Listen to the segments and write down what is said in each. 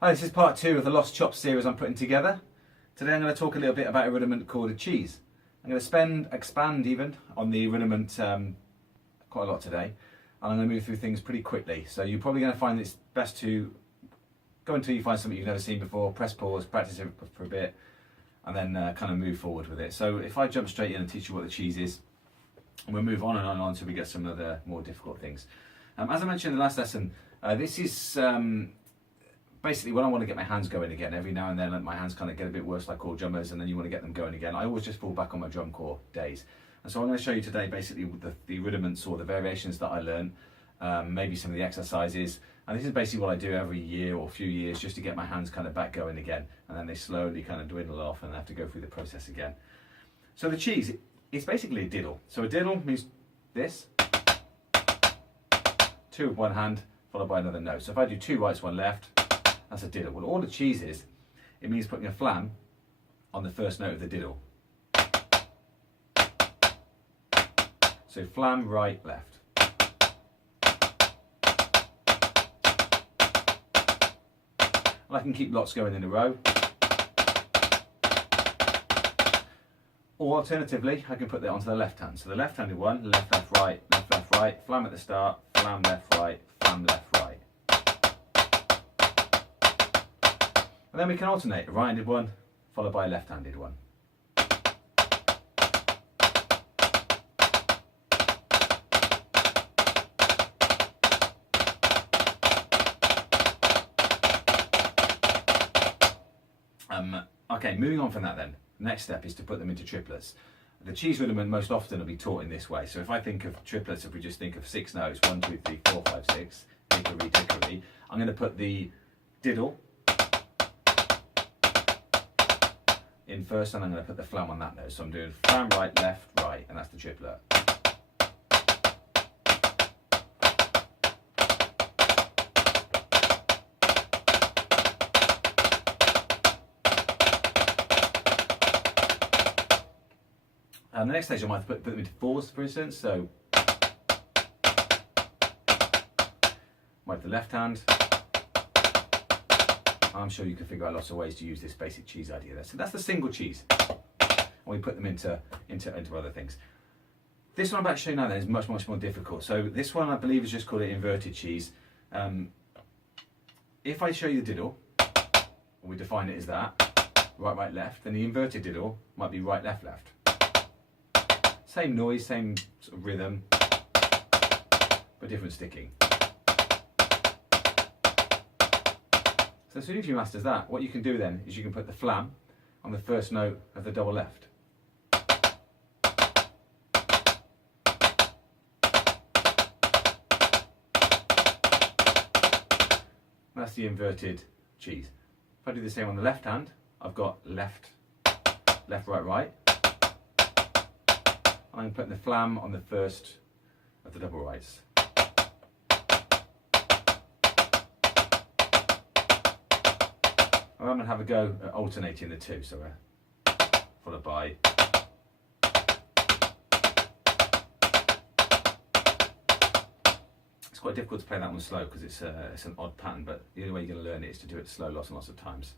Hi, this is part 2 of the Lost Chops series I'm putting together. Today I'm going to talk a little bit about a rudiment called a cheese. I'm going to expand even on the rudiment quite a lot today, and I'm going to move through things pretty quickly. So you're probably going to find it's best to go until you find something you've never seen before, press pause, practice it for a bit, and then kind of move forward with it. So if I jump straight in and teach you what the cheese is, and we'll move on and on until we get some of the more difficult things. As I mentioned in the last lesson, this is basically when I want to get my hands going again. Every now and then my hands kind of get a bit worse like all drummers, and then you want to get them going again. I always just fall back on my drum corps days. And so I'm going to show you today basically the rudiments or the variations that I learn, maybe some of the exercises. And this is basically what I do every year or few years just to get my hands kind of back going again. And then they slowly kind of dwindle off and I have to go through the process again. So the cheese, it's basically a diddle. So a diddle means this, 2 with one hand followed by another note. So if I do 2 rights, 1 left, that's a diddle. Well, all the cheese is, it means putting a flam on the first note of the diddle. So flam, right, left. And I can keep lots going in a row. Or alternatively, I can put that onto the left hand. So the left-handed one, left, left, right, flam at the start, flam, left, right, flam, left, right. And then we can alternate a right-handed one followed by a left-handed one. Okay, moving on from that then. Next step is to put them into triplets. The cheese rudiment most often will be taught in this way. So if I think of triplets, if we just think of 6 notes, 1, 2, 3, 4, 5, 6, hickory, dickory, I'm going to put the diddle in first, and I'm going to put the flam on that note. So I'm doing flam, right, left, right, and that's the triplet. And the next stage I might put them into 4s, for instance. So with the left hand. I'm sure you can figure out lots of ways to use this basic cheese idea there. So that's the single cheese. And we put them into other things. This one I'm about to show you now then is much more difficult. So this one I believe is just called an inverted cheese. If I show you the diddle, we define it as that, right, right, left, then the inverted diddle might be right, left, left. Same noise, same sort of rhythm, but different sticking. So as soon as you master that, what you can do then is you can put the flam on the first note of the double left. That's the inverted cheese. If I do the same on the left hand, I've got left, left, right, right. And I'm putting the flam on the first of the double rights. I'm going to have a go at alternating the two, so followed by it's quite difficult to play that one slow because it's an odd pattern, but the only way you're going to learn it is to do it slow lots and lots of times.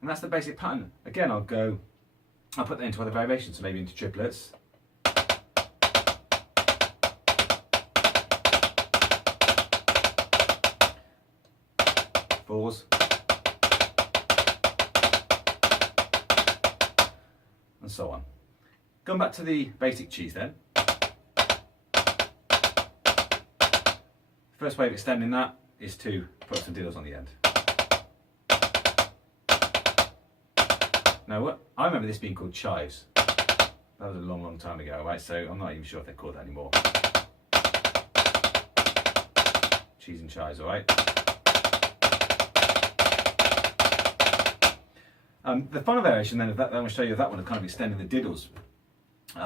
And that's the basic pattern. Again, I'll put that into other variations, so maybe into triplets. Fours, and so on. Going back to the basic cheese then. First way of extending that is to put some diddles on the end. Now, I remember this being called chives. That was a long time ago, right? So I'm not even sure if they're called that anymore. Cheese and chives, all right? The final variation then of that, I'm going to show you that one of kind of extending the diddles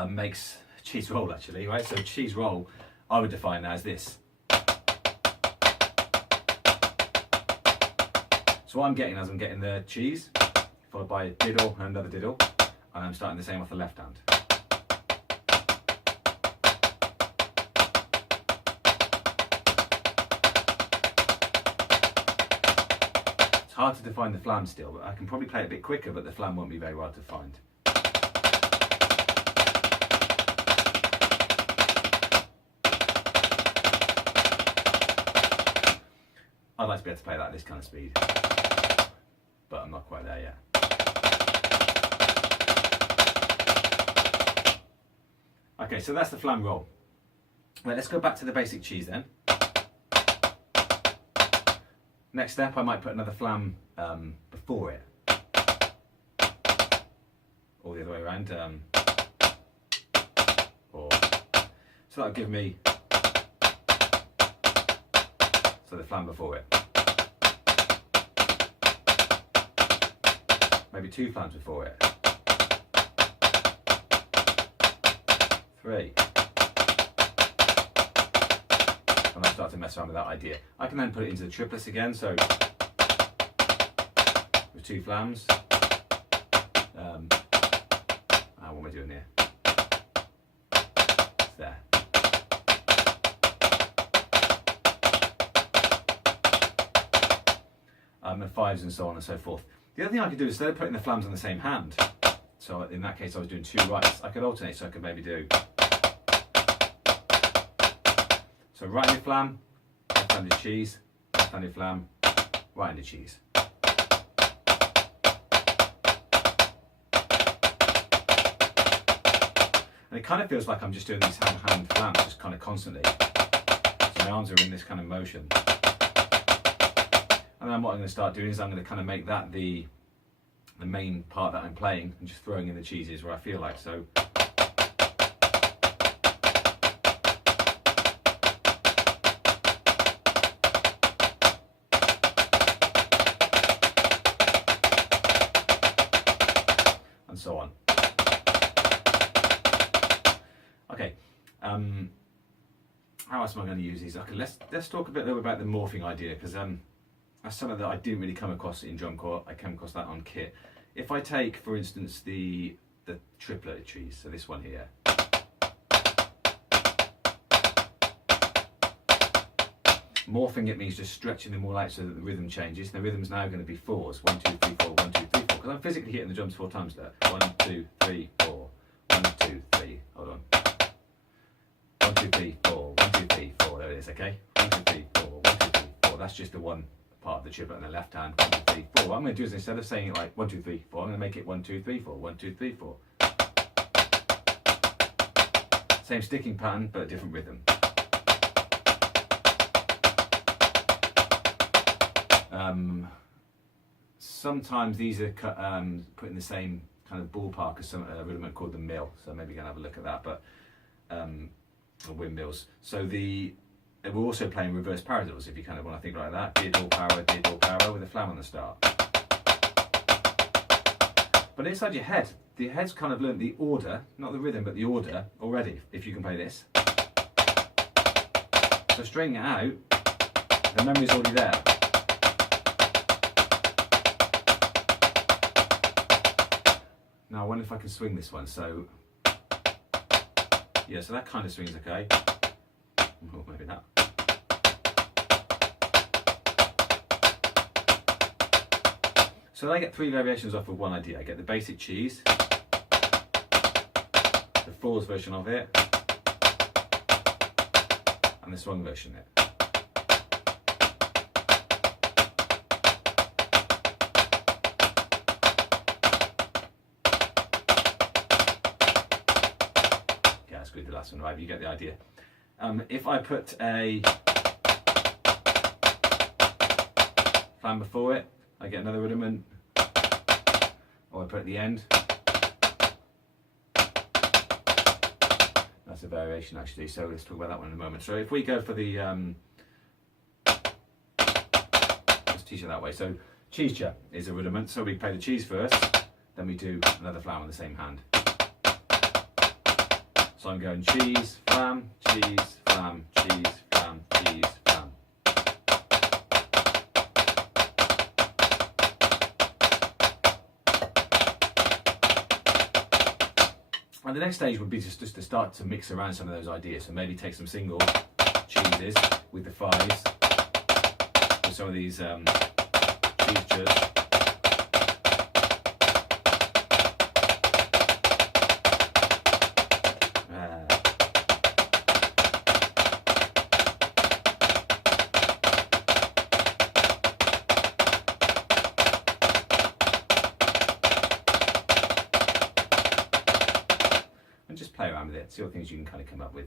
makes cheese roll actually, right? So cheese roll, I would define as this. So what I'm getting is I'm getting the cheese, followed by a diddle and another diddle, and I'm starting the same off the left hand. hard to define the flam still, but I can probably play it a bit quicker, but the flam won't be very hard to find. I'd like to be able to play that at this kind of speed, but I'm not quite there yet. Okay, so that's the flam roll. Right, let's go back to the basic cheese then. Next step, I might put another flam before it, or the other way around, so that'll give me, so the flam before it. Maybe 2 flams before it. 3. When I start to mess around with that idea, I can then put it into the triplets again. So with 2 flams. What am I doing here? It's there. And 5s and so on and so forth. The other thing I could do is instead of putting the flams on the same hand, so in that case I was doing 2 rights, I could alternate, so I could maybe do, so right-handed flam, left-handed cheese, left-handed flam, right-handed cheese. And it kind of feels like I'm just doing these hand flams just kind of constantly. So my arms are in this kind of motion. And then what I'm going to start doing is I'm going to kind of make that the main part that I'm playing, and just throwing in the cheeses where I feel like. So and so on. Okay. How else am I going to use these? Okay, let's talk a bit about the morphing idea, because that's something that I didn't really come across in drum corps. I came across that on kit. If I take, for instance, the triplet cheese, so this one here, morphing it means just stretching them all out so that the rhythm changes. The rhythm's now going to be 4s. 1, 2, 3, 4, 1, 2, 3, 4. Because I'm physically hitting the drums 4 times there. 1, 2, 3, 4. 1, 2, 3. Hold on. 1, 2, 3, 4. 1, 2, 3, 4. There it is. Okay. 1, 2, 3, 4. 1, 2, 3, 4. That's just the one part of the triplet on the left hand. 1, 2, 3, 4. What I'm going to do is, instead of saying it like 1, 2, 3, 4, I'm going to make it 1, 2, 3, 4. 1, 2, 3, 4. Same sticking pattern, but a different rhythm. Sometimes these are put in the same kind of ballpark as a rudiment called the mill, so maybe you're going to have a look at that, but windmills. So we're also playing reverse paradiddles, if you kind of want to think like that. Diddle, power, with a flam on the start. But inside your head, the head's kind of learnt the order, not the rhythm, but the order already, if you can play this. So stringing it out, the memory's already there. Now I wonder if I can swing this one, so yeah, so that kind of swings okay. Oh, maybe not. So I get 3 variations off of one idea. I get the basic cheese, the 4s version of it, and the swung version of it. The last one, right? But you get the idea. If I put a flam before it, I get another rudiment, or I put it at the end. That's a variation actually, so let's talk about that one in a moment. So if we go for the, let's teach it that way. So cheese chop is a rudiment, so we play the cheese first, then we do another flam on the same hand. So I'm going cheese, flam, cheese, flam, cheese, flam, cheese, flam. And the next stage would be just to start to mix around some of those ideas. So maybe take some single cheeses with the 5s, with some of these cheese cheers. Just play around with it, see what things you can kind of come up with.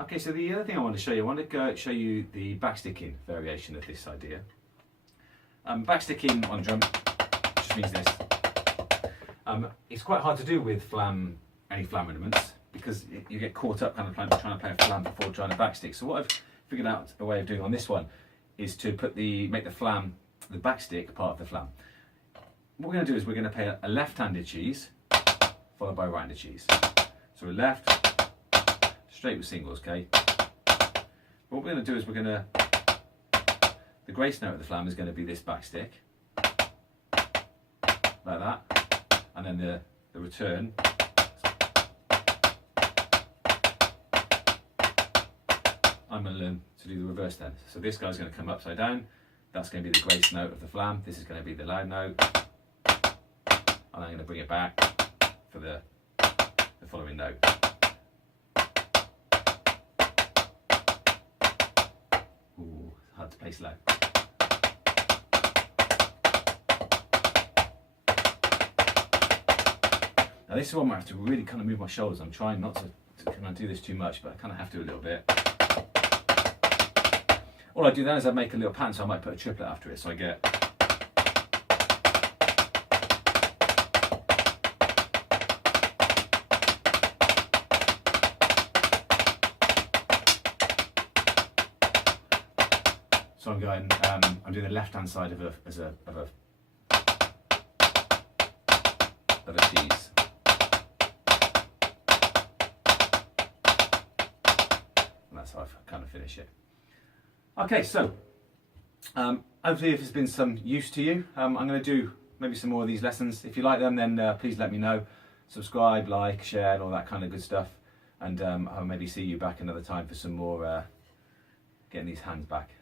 Okay, so the other thing I want to show you, I want to show you the backsticking variation of this idea. Backsticking on a drum just means this. It's quite hard to do with any flam rudiments because you get caught up kind of trying to play a flam before trying to backstick. So what I've figured out a way of doing on this one is to make the flam, the backstick part of the flam. What we're going to do is we're going to play a left-handed cheese followed by a right-handed cheese. So we're left, straight with singles, okay? What we're going to do is the grace note of the flam is going to be this backstick, like that, and then the return. I'm going to learn to do the reverse then. So this guy's going to come upside down, that's going to be the grace note of the flam, this is going to be the loud note, and I'm going to bring it back for the following note. Ooh, hard to play slow. Now this is one where I have to really kind of move my shoulders. I'm trying not to kind of do this too much, but I kind of have to a little bit. All I do then is I make a little pattern, so I might put a triplet after it, so I get. So I'm going, I'm doing the left-hand side of a cheese. And that's how I kind of finish it. Okay, so hopefully if it's been some use to you, I'm going to do maybe some more of these lessons. If you like them, then please let me know. Subscribe, like, share, and all that kind of good stuff. And I'll maybe see you back another time for some more getting these hands back.